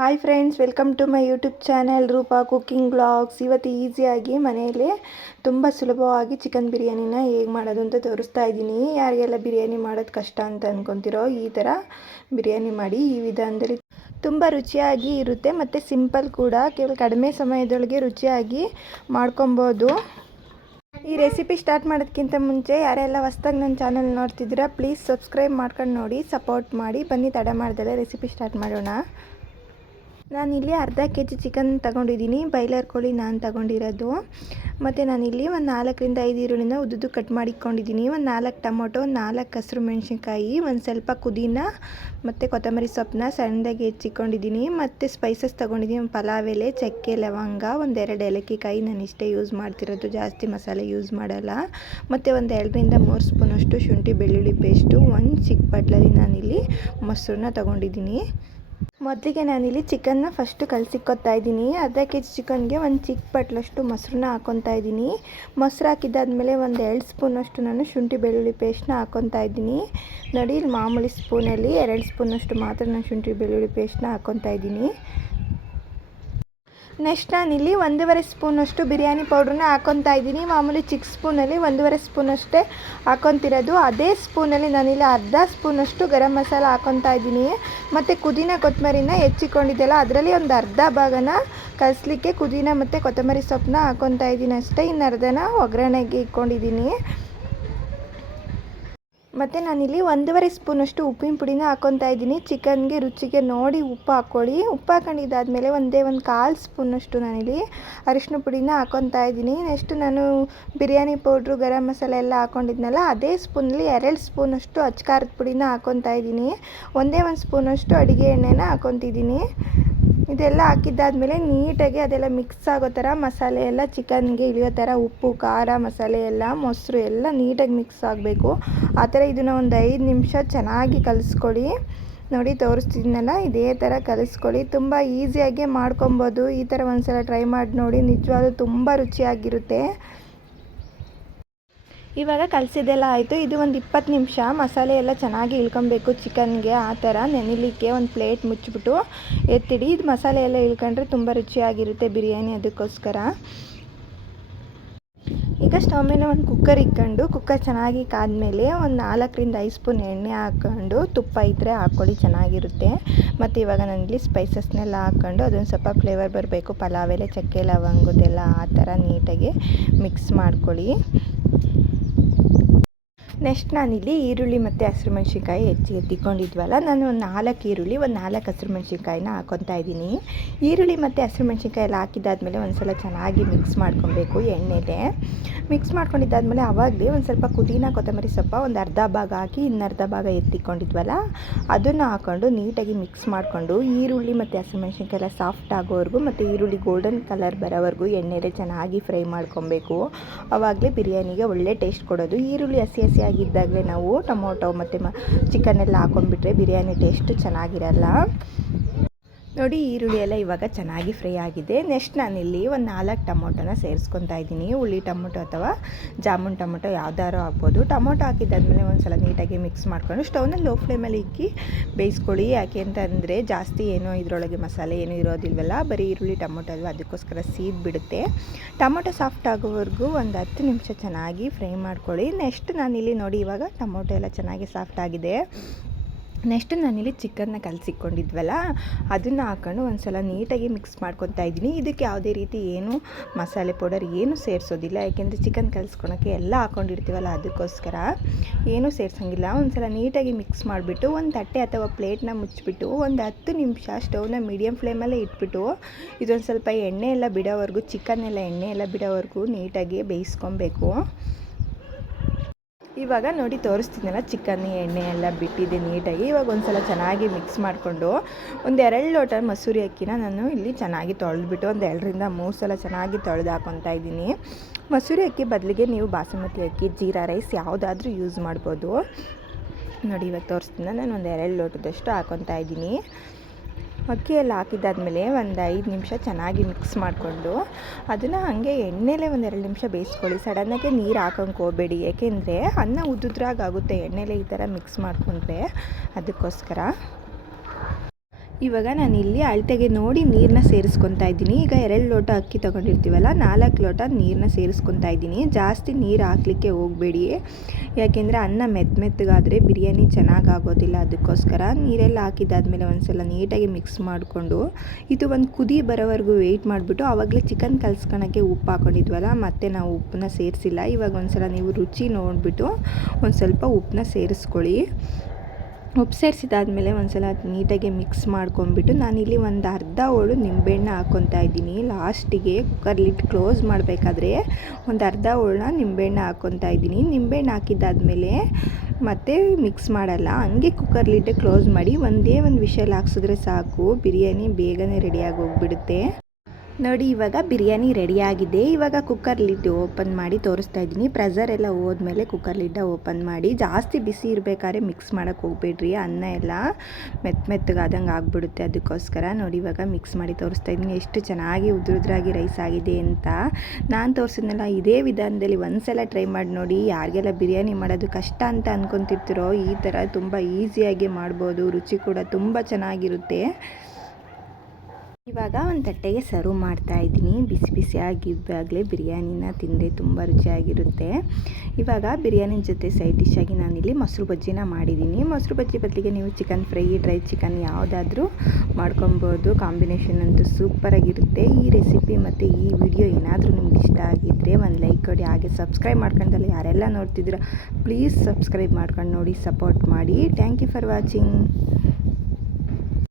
Hi friends, welcome to my YouTube channel Roopa cooking blogs. ಇವತ್ತು ಈಸಿಯಾಗಿ ಮನೆಯಲ್ಲಿ ತುಂಬ ಸುಲಭವಾಗಿ ಚಿಕನ್ ಬಿರಿಯಾನಿನ ಹೇಗೆ ಮಾಡೋದು ಅಂತ ತೋರಿಸ್ತಾ ಇದ್ದೀನಿ. ಯಾರಿಗೆಲ್ಲ ಬಿರಿಯಾನಿ ಮಾಡೋದು ಕಷ್ಟ ಅಂತ ಅಂದ್ಕೊತಿರೋ ಈ ಥರ ಬಿರಿಯಾನಿ ಮಾಡಿ. ಈ ವಿಧಾನದಲ್ಲಿ ತುಂಬ ರುಚಿಯಾಗಿ ಇರುತ್ತೆ ಮತ್ತು ಸಿಂಪಲ್ ಕೂಡ. ಕೇವಲ ಕಡಿಮೆ ಸಮಯದೊಳಗೆ ರುಚಿಯಾಗಿ ಮಾಡ್ಕೊಬೋದು. ಈ ರೆಸಿಪಿ ಸ್ಟಾರ್ಟ್ ಮಾಡೋದಕ್ಕಿಂತ ಮುಂಚೆ ಯಾರೆಲ್ಲ ಹೊಸ್ದಾಗಿ ನನ್ನ ಚಾನಲ್ ನೋಡ್ತಿದ್ದೀರಾ ಪ್ಲೀಸ್ ಸಬ್ಸ್ಕ್ರೈಬ್ ಮಾಡ್ಕೊಂಡು ನೋಡಿ, ಸಪೋರ್ಟ್ ಮಾಡಿ. ಬನ್ನಿ ತಡ ಮಾಡ್ದಲೆ ರೆಸಿಪಿ ಸ್ಟಾರ್ಟ್ ಮಾಡೋಣ. ನಾನಿಲ್ಲಿ ಅರ್ಧ ಕೆಜಿ ಚಿಕನ್ ತಗೊಂಡಿದ್ದೀನಿ. ಬಾಯ್ಲರ್ ಕೋಳಿ ನಾನು ತಗೊಂಡಿರೋದು. ಮತ್ತು ನಾನಿಲ್ಲಿ ಒಂದು 4-5 ಈರುಳ್ಳಿನ ಉದ್ದುದ್ದು ಕಟ್ ಮಾಡಿಕೊಂಡಿದ್ದೀನಿ. ಒಂದು 4 ಟೊಮೊಟೊ, 4 ಹಸಿರು ಮೆಣಸಿನ್ಕಾಯಿ, ಒಂದು ಸ್ವಲ್ಪ ಪುದೀನ ಮತ್ತು ಕೊತ್ತಂಬರಿ ಸೊಪ್ಪನ್ನ ಸಣ್ಣದಾಗಿ ಹೆಚ್ಚಿಕೊಂಡಿದ್ದೀನಿ. ಮತ್ತು ಸ್ಪೈಸಸ್ ತೊಗೊಂಡಿದ್ದೀನಿ. ಒಂದು ಪಲಾವ್ ಎಲೆ, ಚಕ್ಕೆ, ಲವಂಗ, ಒಂದು 2 ಏಲಕ್ಕಿಕಾಯಿ. ನಾನು ಇಷ್ಟೇ ಯೂಸ್ ಮಾಡ್ತಿರೋದು, ಜಾಸ್ತಿ ಮಸಾಲೆ ಯೂಸ್ ಮಾಡಲ್ಲ. ಮತ್ತು ಒಂದು 2-3 ಸ್ಪೂನಷ್ಟು ಶುಂಠಿ ಬೆಳ್ಳುಳ್ಳಿ ಪೇಸ್ಟು, ಒಂದು ಚಿಕ್ಕ ಬಟ್ಲಲ್ಲಿ ನಾನಿಲ್ಲಿ ಮೊಸರನ್ನ ತೊಗೊಂಡಿದ್ದೀನಿ. ಮೊದಲಿಗೆ ನಾನಿಲ್ಲಿ ಚಿಕನ್ನ ಫಸ್ಟು ಕಲಸಿಕ್ಕೊತಾ ಇದ್ದೀನಿ. ಅರ್ಧ ಕೆಜಿ ಚಿಕನ್ಗೆ ಒಂದು ಚಿಕ್ಕ ಬಟ್ಲಷ್ಟು ಮೊಸರನ್ನ ಹಾಕ್ಕೊತಾ ಇದ್ದೀನಿ. ಮೊಸರು ಹಾಕಿದ್ದಾದಮೇಲೆ ಒಂದು 2 ಸ್ಪೂನಷ್ಟು ನಾನು ಶುಂಠಿ ಬೆಳ್ಳುಳ್ಳಿ ಪೇಸ್ಟ್ನ ಹಾಕ್ಕೊತಾ ಇದ್ದೀನಿ. ನೋಡಿ, ಇಲ್ಲಿ ಮಾಮೂಲಿ ಸ್ಪೂನಲ್ಲಿ 2 ಸ್ಪೂನಷ್ಟು ಮಾತ್ರ ನಾನು ಶುಂಠಿ ಬೆಳ್ಳುಳ್ಳಿ ಪೇಸ್ಟ್ನ ಹಾಕ್ಕೊತಾ ಇದ್ದೀನಿ. ನೆಕ್ಸ್ಟ್ ನಾನಿಲ್ಲಿ 1.5 ಸ್ಪೂನಷ್ಟು ಬಿರಿಯಾನಿ ಪೌಡ್ರನ್ನ ಹಾಕ್ಕೊತಾ ಇದ್ದೀನಿ. ಮಾಮೂಲಿ ಚಿಕ್ಕ ಸ್ಪೂನಲ್ಲಿ 1.5 ಸ್ಪೂನಷ್ಟೇ ಹಾಕ್ಕೊತಿರೋದು. ಅದೇ ಸ್ಪೂನಲ್ಲಿ ನಾನಿಲ್ಲಿ ಅರ್ಧ ಸ್ಪೂನಷ್ಟು ಗರಂ ಮಸಾಲ ಹಾಕ್ಕೊತಾ ಇದ್ದೀನಿ. ಮತ್ತು ಪುದೀನ ಕೊತ್ತಂಬರಿನ ಹೆಚ್ಚಿಕೊಂಡಿದ್ದೆಲ್ಲ ಅದರಲ್ಲಿ ಒಂದು ಅರ್ಧ ಭಾಗನ ಕಲಿಸ್ಲಿಕ್ಕೆ ಪುದೀನ ಮತ್ತು ಕೊತ್ತಂಬರಿ ಸೊಪ್ಪನ್ನ ಹಾಕ್ಕೊತಾ ಇದ್ದೀನಿ ಅಷ್ಟೇ. ಇನ್ನು ಅರ್ಧನ ಒಗ್ಗರಣೆಗೆ ಇಟ್ಕೊಂಡಿದ್ದೀನಿ. ಮತ್ತು ನಾನಿಲ್ಲಿ 1.5 ಸ್ಪೂನಷ್ಟು ಉಪ್ಪಿನ ಪುಡಿನ ಹಾಕ್ಕೊತಾ ಇದ್ದೀನಿ. ಚಿಕನ್ಗೆ ರುಚಿಗೆ ನೋಡಿ ಉಪ್ಪು ಹಾಕ್ಕೊಳ್ಳಿ. ಉಪ್ಪು ಹಾಕೊಂಡಿದ್ದಾದಮೇಲೆ ಒಂದು 1/4 ಸ್ಪೂನಷ್ಟು ನಾನಿಲ್ಲಿ ಅರಿಶಿನ ಪುಡಿನ ಹಾಕ್ಕೊತಾ ಇದ್ದೀನಿ. ನೆಕ್ಸ್ಟು ನಾನು ಬಿರಿಯಾನಿ ಪೌಡ್ರು, ಗರಂ ಮಸಾಲೆ ಎಲ್ಲ ಹಾಕ್ಕೊಂಡಿದ್ನಲ್ಲ, ಅದೇ ಸ್ಪೂನಲ್ಲಿ 2 ಸ್ಪೂನಷ್ಟು ಅಚ್ಕಾರದ ಪುಡಿನ ಹಾಕ್ಕೊತಾ ಇದ್ದೀನಿ. 1 ಸ್ಪೂನಷ್ಟು ಅಡುಗೆ ಎಣ್ಣೆನ ಹಾಕ್ಕೊತಿದ್ದೀನಿ. ಇದೆಲ್ಲ ಹಾಕಿದ್ದಾದಮೇಲೆ ನೀಟಾಗಿ ಅದೆಲ್ಲ ಮಿಕ್ಸ್ ಆಗೋ ಥರ ಮಸಾಲೆ ಎಲ್ಲ ಚಿಕನ್ಗೆ ಇಳಿಯೋ ಥರ ಉಪ್ಪು, ಖಾರ, ಮಸಾಲೆ ಎಲ್ಲ, ಮೊಸರು ಎಲ್ಲ ನೀಟಾಗಿ ಮಿಕ್ಸ್ ಆಗಬೇಕು. ಆ ಥರ ಇದನ್ನು ಒಂದು 5 ನಿಮಿಷ ಚೆನ್ನಾಗಿ ಕಲಿಸ್ಕೊಳ್ಳಿ. ನೋಡಿ, ತೋರಿಸ್ತಿದ್ದೀನಲ್ಲ, ಇದೇ ಥರ ಕಲಿಸ್ಕೊಳ್ಳಿ. ತುಂಬ ಈಸಿಯಾಗಿ ಮಾಡ್ಕೊಬೋದು. ಈ ಥರ ಒಂದು ಸಲ ಟ್ರೈ ಮಾಡಿ ನೋಡಿ, ನಿಜವಾಗ್ಲೂ ತುಂಬ ರುಚಿಯಾಗಿರುತ್ತೆ. ಇವಾಗ ಕಲಸಿದೆಲ್ಲ ಆಯಿತು. ಇದು ಒಂದು 20 ನಿಮಿಷ ಮಸಾಲೆ ಎಲ್ಲ ಚೆನ್ನಾಗಿ ಇಳ್ಕೊಬೇಕು ಚಿಕನ್ಗೆ. ಆ ಥರ ನೆನಿಲಿಕ್ಕೆ ಒಂದು ಪ್ಲೇಟ್ ಮುಚ್ಚಿಬಿಟ್ಟು ಎತ್ತಿಡಿ. ಇದು ಮಸಾಲೆ ಎಲ್ಲ ಇಳ್ಕೊಂಡ್ರೆ ತುಂಬ ರುಚಿಯಾಗಿರುತ್ತೆ ಬಿರಿಯಾನಿ, ಅದಕ್ಕೋಸ್ಕರ. ಈಗ ಸ್ಟವ್ ಮೇಲೆ ಒಂದು ಕುಕ್ಕರ್ ಇಟ್ಕೊಂಡು, ಕುಕ್ಕರ್ ಚೆನ್ನಾಗಿ ಕಾದ್ಮೇಲೆ ಒಂದು 4-5 ಸ್ಪೂನ್ ಎಣ್ಣೆ ಹಾಕ್ಕೊಂಡು, ತುಪ್ಪ ಇದ್ದರೆ ಹಾಕ್ಕೊಳ್ಳಿ, ಚೆನ್ನಾಗಿರುತ್ತೆ. ಮತ್ತು ಇವಾಗ ನಾನಿಲ್ಲಿ ಸ್ಪೈಸಸ್ನೆಲ್ಲ ಹಾಕ್ಕೊಂಡು ಅದೊಂದು ಸ್ವಲ್ಪ ಫ್ಲೇವರ್ ಬರಬೇಕು. ಪಲಾವ್ ಎಲೆ, ಚಕ್ಕೆ, ಲವಂಗದೆಲ್ಲ ಆ ಥರ ನೀಟಾಗಿ ಮಿಕ್ಸ್ ಮಾಡ್ಕೊಳ್ಳಿ. ನೆಕ್ಸ್ಟ್ ನಾನಿಲ್ಲಿ ಈರುಳ್ಳಿ ಮತ್ತು ಹಸಿರು ಮೆಣಸಿನ್ಕಾಯಿ ಎತ್ತಿಕೊಂಡಿದ್ವಲ್ಲ, ನಾನು ಒಂದು 4 ಈರುಳ್ಳಿ, ಒಂದು 4 ಹಸಿರು ಮೆಣಸಿನ್ಕಾಯಿನ ಹಾಕ್ಕೊತಾ ಇದ್ದೀನಿ. ಈರುಳ್ಳಿ ಮತ್ತು ಹಸಿರು ಮೆಣಸಿನ್ಕಾಯಿ ಎಲ್ಲ ಹಾಕಿದ್ದಾದಮೇಲೆ ಒಂದು ಸಲ ಚೆನ್ನಾಗಿ ಮಿಕ್ಸ್ ಮಾಡ್ಕೊಬೇಕು ಎಣ್ಣೆಲೆ. ಮಿಕ್ಸ್ ಮಾಡ್ಕೊಂಡಿದ್ದಾದಮೇಲೆ ಆವಾಗಲೇ ಒಂದು ಸ್ವಲ್ಪ ಪುದೀನ, ಕೊತ್ತಂಬರಿ ಸೊಪ್ಪ ಒಂದು ಅರ್ಧ ಭಾಗ ಹಾಕಿ, ಇನ್ನರ್ಧ ಭಾಗ ಎತ್ತಿಕೊಂಡಿದ್ವಲ್ಲ ಅದನ್ನು ಹಾಕ್ಕೊಂಡು ನೀಟಾಗಿ ಮಿಕ್ಸ್ ಮಾಡಿಕೊಂಡು, ಈರುಳ್ಳಿ ಮತ್ತು ಹಸಿರು ಮೆಣಸಿನ್ಕಾಯಿ ಎಲ್ಲ ಸಾಫ್ಟ್ ಆಗೋವರೆಗೂ ಮತ್ತು ಈರುಳ್ಳಿ ಗೋಲ್ಡನ್ ಕಲರ್ ಬರೋವರೆಗೂ ಎಣ್ಣೆಲೆ ಚೆನ್ನಾಗಿ ಫ್ರೈ ಮಾಡ್ಕೊಬೇಕು. ಆವಾಗಲೇ ಬಿರಿಯಾನಿಗೆ ಒಳ್ಳೆ ಟೇಸ್ಟ್ ಕೊಡೋದು. ಈರುಳ್ಳಿ ಹಸಿ ಆಗಿದ್ದಾಗಲೇ ನಾವು ಟೊಮೊಟೊ ಮತ್ತು ಚಿಕನ್ ಎಲ್ಲ ಹಾಕೊಂಡ್ಬಿಟ್ರೆ ಬಿರಿಯಾನಿ ಟೇಸ್ಟ್ ಚೆನ್ನಾಗಿರಲ್ಲ. ನೋಡಿ, ಈರುಳ್ಳಿ ಎಲ್ಲ ಇವಾಗ ಚೆನ್ನಾಗಿ ಫ್ರೈ ಆಗಿದೆ. ನೆಕ್ಸ್ಟ್ ನಾನಿಲ್ಲಿ ಒಂದು 4 ಟೊಮೊಟೊನ ಸೇರಿಸ್ಕೊತಾ ಇದ್ದೀನಿ. ಹುಳಿ ಟೊಮೊಟೊ ಅಥವಾ ಜಾಮೂನ್ ಟೊಮೊಟೊ ಯಾವ್ದಾರು ಆಗ್ಬೋದು. ಟೊಮೊಟೊ ಹಾಕಿದ್ದಾದ್ಮೇಲೆ ಒಂದು ಸಲ ನೀಟಾಗಿ ಮಿಕ್ಸ್ ಮಾಡ್ಕೊಂಡು ಸ್ಟವ್ನ ಲೋ ಫ್ಲೇಮಲ್ಲಿ ಇಕ್ಕಿ ಬೇಯಿಸ್ಕೊಳ್ಳಿ. ಯಾಕೆ ಅಂತಂದರೆ ಜಾಸ್ತಿ ಏನೋ ಇದರೊಳಗೆ ಮಸಾಲೆ ಏನೂ ಇರೋದಿಲ್ವಲ್ಲ, ಬರೀ ಈರುಳ್ಳಿ ಟೊಮೊಟೊ ಅಲ್ವ, ಅದಕ್ಕೋಸ್ಕರ ಸೀದ್ ಬಿಡುತ್ತೆ. ಟೊಮೊಟೊ ಸಾಫ್ಟ್ ಆಗೋವರೆಗೂ ಒಂದು 10 ನಿಮಿಷ ಚೆನ್ನಾಗಿ ಫ್ರೈ ಮಾಡ್ಕೊಳ್ಳಿ. ನೆಕ್ಸ್ಟ್ ನಾನಿಲ್ಲಿ ನೋಡಿ, ಇವಾಗ ಟೊಮೊಟೊ ಎಲ್ಲ ಚೆನ್ನಾಗಿ ಸಾಫ್ಟ್ ಆಗಿದೆ. ನೆಕ್ಸ್ಟ್ ನಾನಿಲ್ಲಿ ಚಿಕನ್ನ ಕಲಸಿಕೊಂಡಿದ್ವಲ್ಲ ಅದನ್ನು ಹಾಕ್ಕೊಂಡು ಒಂದು ಸಲ ನೀಟಾಗಿ ಮಿಕ್ಸ್ ಮಾಡ್ಕೊತಾ ಇದ್ದೀನಿ. ಇದಕ್ಕೆ ಯಾವುದೇ ರೀತಿ ಏನು ಮಸಾಲೆ ಪೌಡರ್ ಏನು ಸೇರಿಸೋದಿಲ್ಲ. ಯಾಕೆಂದರೆ ಚಿಕನ್ ಕಲಿಸ್ಕೊಳಕ್ಕೆ ಎಲ್ಲ ಹಾಕ್ಕೊಂಡಿರ್ತೀವಲ್ಲ, ಅದಕ್ಕೋಸ್ಕರ ಏನೂ ಸೇರಿಸೋಂಗಿಲ್ಲ. ಒಂದು ಸಲ ನೀಟಾಗಿ ಮಿಕ್ಸ್ ಮಾಡಿಬಿಟ್ಟು ಒಂದು ತಟ್ಟೆ ಅಥವಾ ಪ್ಲೇಟ್ನ ಮುಚ್ಚಿಬಿಟ್ಟು ಒಂದು 10 ನಿಮಿಷ ಸ್ಟವ್ನ ಮೀಡಿಯಮ್ ಫ್ಲೇಮಲ್ಲೇ ಇಟ್ಬಿಟ್ಟು ಇದೊಂದು ಸ್ವಲ್ಪ ಎಣ್ಣೆ ಎಲ್ಲ ಬಿಡೋವರೆಗೂ, ಚಿಕನ್ ಎಲ್ಲ ಎಣ್ಣೆ ಎಲ್ಲ ಬಿಡೋವರೆಗೂ ನೀಟಾಗಿ ಬೇಯಿಸ್ಕೊಬೇಕು. ಇವಾಗ ನೋಡಿ, ತೋರಿಸ್ತೀನಲ್ಲ, ಚಿಕನ್ ಎಣ್ಣೆ ಎಲ್ಲ ಬಿಟ್ಟಿದೆ ನೀಟಾಗಿ. ಇವಾಗ ಒಂದು ಸಲ ಚೆನ್ನಾಗಿ ಮಿಕ್ಸ್ ಮಾಡಿಕೊಂಡು ಒಂದು 2 ಲೋಟ ಮಸೂರಿ ಅಕ್ಕಿನ ನಾನು ಇಲ್ಲಿ ಚೆನ್ನಾಗಿ ತೊಳೆದ್ಬಿಟ್ಟು ಒಂದು 2-3 ಸಲ ಚೆನ್ನಾಗಿ ತೊಳೆದು ಹಾಕ್ಕೊತಾ ಇದ್ದೀನಿ. ಮಸೂರಿ ಅಕ್ಕಿ ಬದಲಿಗೆ ನೀವು ಬಾಸುಮತಿ ಅಕ್ಕಿ, ಜೀರಾ ರೈಸ್ ಯಾವುದಾದ್ರೂ ಯೂಸ್ ಮಾಡ್ಬೋದು. ನೋಡಿ, ಇವಾಗ ತೋರಿಸ್ತೀನಿ, ನಾನು ಒಂದು 2 ಲೋಟದಷ್ಟು ಹಾಕ್ಕೊತಾ ಇದ್ದೀನಿ. ಅಕ್ಕಿ ಎಲ್ಲ ಹಾಕಿದ್ದಾದಮೇಲೆ ಒಂದು 5 ನಿಮಿಷ ಚೆನ್ನಾಗಿ ಮಿಕ್ಸ್ ಮಾಡಿಕೊಂಡು ಅದನ್ನು ಹಾಗೆ ಎಣ್ಣೆಲೇ ಒಂದು 2 ನಿಮಿಷ ಬೇಯಿಸ್ಕೊಳ್ಳಿ. ಸಡನ್ನಾಗೆ ನೀರು ಹಾಕೋಕ್ಕೆ ಹೋಗಬೇಡಿ, ಏಕೆಂದರೆ ಅನ್ನ ಉದ್ದುದ್ರಾಗುತ್ತೆ ಎಣ್ಣೆಲೇ ಈ ಥರ ಮಿಕ್ಸ್ ಮಾಡಿಕೊಂಡ್ರೆ, ಅದಕ್ಕೋಸ್ಕರ. ಇವಾಗ ನಾನು ಇಲ್ಲಿ ಅಳತೆಗೆ ನೋಡಿ ನೀರನ್ನ ಸೇರಿಸ್ಕೊತಾ ಇದ್ದೀನಿ. ಈಗ 2 ಲೋಟ ಅಕ್ಕಿ ತೊಗೊಂಡಿರ್ತೀವಲ್ಲ, 4 ಲೋಟ ನೀರನ್ನ ಸೇರಿಸ್ಕೊತಾ ಇದ್ದೀನಿ. ಜಾಸ್ತಿ ನೀರು ಹಾಕಲಿಕ್ಕೆ ಹೋಗಬೇಡಿ, ಯಾಕೆಂದರೆ ಅನ್ನ ಮೆತ್ತಗಾದರೆ ಬಿರಿಯಾನಿ ಚೆನ್ನಾಗಾಗೋದಿಲ್ಲ. ಅದಕ್ಕೋಸ್ಕರ ನೀರೆಲ್ಲ ಹಾಕಿದ್ದಾದಮೇಲೆ ಒಂದು ಸಲ ನೀಟಾಗಿ ಮಿಕ್ಸ್ ಮಾಡಿಕೊಂಡು ಇದು ಒಂದು ಕುದಿ ಬರೋವರೆಗೂ ವೆಯ್ಟ್ ಮಾಡಿಬಿಟ್ಟು ಆವಾಗಲೇ ಚಿಕನ್ ಕಲ್ಸ್ಕೊಳಕ್ಕೆ ಉಪ್ಪು ಹಾಕ್ಕೊಂಡಿದ್ವಲ್ಲ, ಮತ್ತು ನಾವು ಉಪ್ಪನ್ನ ಸೇರಿಸಿಲ್ಲ. ಇವಾಗ ಒಂದು ಸಲ ನೀವು ರುಚಿ ನೋಡಿಬಿಟ್ಟು ಒಂದು ಸ್ವಲ್ಪ ಉಪ್ಪನ್ನ ಸೇರಿಸ್ಕೊಳ್ಳಿ. ಉಪ್ಪು ಸೇರಿಸಿದಾದ್ಮೇಲೆ ಒಂದು ಸಲ ನೀಟಾಗಿ ಮಿಕ್ಸ್ ಮಾಡ್ಕೊಂಬಿಟ್ಟು ನಾನಿಲ್ಲಿ ಒಂದು ಅರ್ಧ ಹೋಳು ನಿಂಬೆಹಣ್ಣು ಹಾಕ್ಕೊತಾ ಇದ್ದೀನಿ. ಲಾಸ್ಟಿಗೆ ಕುಕ್ಕರ್ ಲಿಡ್ ಕ್ಲೋಸ್ ಮಾಡಬೇಕಾದ್ರೆ ಒಂದು ಅರ್ಧ ಹೋಳನ್ನ ನಿಂಬೆಹಣ್ಣು ಹಾಕ್ಕೊತಾ ಇದ್ದೀನಿ. ನಿಂಬೆಹಣ್ಣು ಹಾಕಿದ್ದಾದಮೇಲೆ ಮತ್ತೆ ಮಿಕ್ಸ್ ಮಾಡಲ್ಲ, ಹಂಗೆ ಕುಕ್ಕರ್ ಲಿಡ್ ಕ್ಲೋಸ್ ಮಾಡಿ ಒಂದೇ ಒಂದು ವಿಷಲ್ ಹಾಕ್ಸಿದ್ರೆ ಸಾಕು, ಬಿರಿಯಾನಿ ಬೇಗನೆ ರೆಡಿಯಾಗಿ ಹೋಗ್ಬಿಡುತ್ತೆ. ನೋಡಿ ಇವಾಗ ಬಿರಿಯಾನಿ ರೆಡಿಯಾಗಿದೆ. ಇವಾಗ ಕುಕ್ಕರ್ ಲಿಡ್ ಓಪನ್ ಮಾಡಿ ತೋರಿಸ್ತಾ ಇದ್ದೀನಿ. ಪ್ರೆಷರ್ ಎಲ್ಲ ಹೋದ್ಮೇಲೆ ಕುಕ್ಕರ್ ಲಿಡ್ಡ ಓಪನ್ ಮಾಡಿ, ಜಾಸ್ತಿ ಬಿಸಿ ಇರಬೇಕಾದ್ರೆ ಮಿಕ್ಸ್ ಮಾಡೋಕ್ಕೆ ಹೋಗ್ಬೇಡ್ರಿ, ಅನ್ನ ಎಲ್ಲ ಮೆತ್ತಗಾದಂಗೆ ಆಗಿಬಿಡುತ್ತೆ. ಅದಕ್ಕೋಸ್ಕರ ನೋಡಿ ಇವಾಗ ಮಿಕ್ಸ್ ಮಾಡಿ ತೋರಿಸ್ತಾ ಇದ್ದೀನಿ ಎಷ್ಟು ಚೆನ್ನಾಗಿ ಉದುರುದ್ರಾಗಿ ರೈಸ್ ಆಗಿದೆ ಅಂತ. ನಾನು ತೋರಿಸಿದ್ನಲ್ಲ ಇದೇ ವಿಧಾನದಲ್ಲಿ ಒಂದು ಸಲ ಟ್ರೈ ಮಾಡಿ ನೋಡಿ. ಯಾರಿಗೆಲ್ಲ ಬಿರಿಯಾನಿ ಮಾಡೋದು ಕಷ್ಟ ಅಂತ ಅಂದ್ಕೊತಿರ್ತೀರೋ ಈ ಥರ ತುಂಬ ಈಸಿಯಾಗಿ ಮಾಡ್ಬೋದು, ರುಚಿ ಕೂಡ ತುಂಬ ಚೆನ್ನಾಗಿರುತ್ತೆ. ಇವಾಗ ಒಂದು ತಟ್ಟೆಗೆ ಸರ್ವ್ ಮಾಡ್ತಾ ಇದ್ದೀನಿ. ಬಿಸಿ ಬಿಸಿಯಾಗಿದ್ದಾಗಲೇ ಬಿರಿಯಾನಿನ ತಿಂದರೆ ತುಂಬ ರುಚಿಯಾಗಿರುತ್ತೆ. ಇವಾಗ ಬಿರಿಯಾನಿ ಜೊತೆ ಸೈಡ್ ಡಿಶ್ ಆಗಿ ನಾನಿಲ್ಲಿ ಮೊಸರು ಬಜ್ಜಿನ ಮಾಡಿದ್ದೀನಿ. ಮೊಸರು ಬಜ್ಜಿ ಬದಲಿಗೆ ನೀವು ಚಿಕನ್ ಫ್ರೈ, ಡ್ರೈ ಚಿಕನ್ ಯಾವುದಾದ್ರೂ ಮಾಡ್ಕೊಬೋದು. ಕಾಂಬಿನೇಷನ್ ಅಂತೂ ಸೂಪರಾಗಿರುತ್ತೆ. ಈ ರೆಸಿಪಿ ಮತ್ತು ಈ ವಿಡಿಯೋ ಏನಾದರೂ ನಿಮ್ಗೆ ಇಷ್ಟ ಆಗಿದ್ದರೆ ಒಂದು ಲೈಕ್ ಕೊಡಿ. ಹಾಗೆ ಸಬ್ಸ್ಕ್ರೈಬ್ ಮಾಡ್ಕೊಂಡಲ್ಲ ಯಾರೆಲ್ಲ ನೋಡ್ತಿದ್ದೀರೋ ಪ್ಲೀಸ್ ಸಬ್ಸ್ಕ್ರೈಬ್ ಮಾಡ್ಕೊಂಡು ನೋಡಿ, ಸಪೋರ್ಟ್ ಮಾಡಿ. Thank you for watching.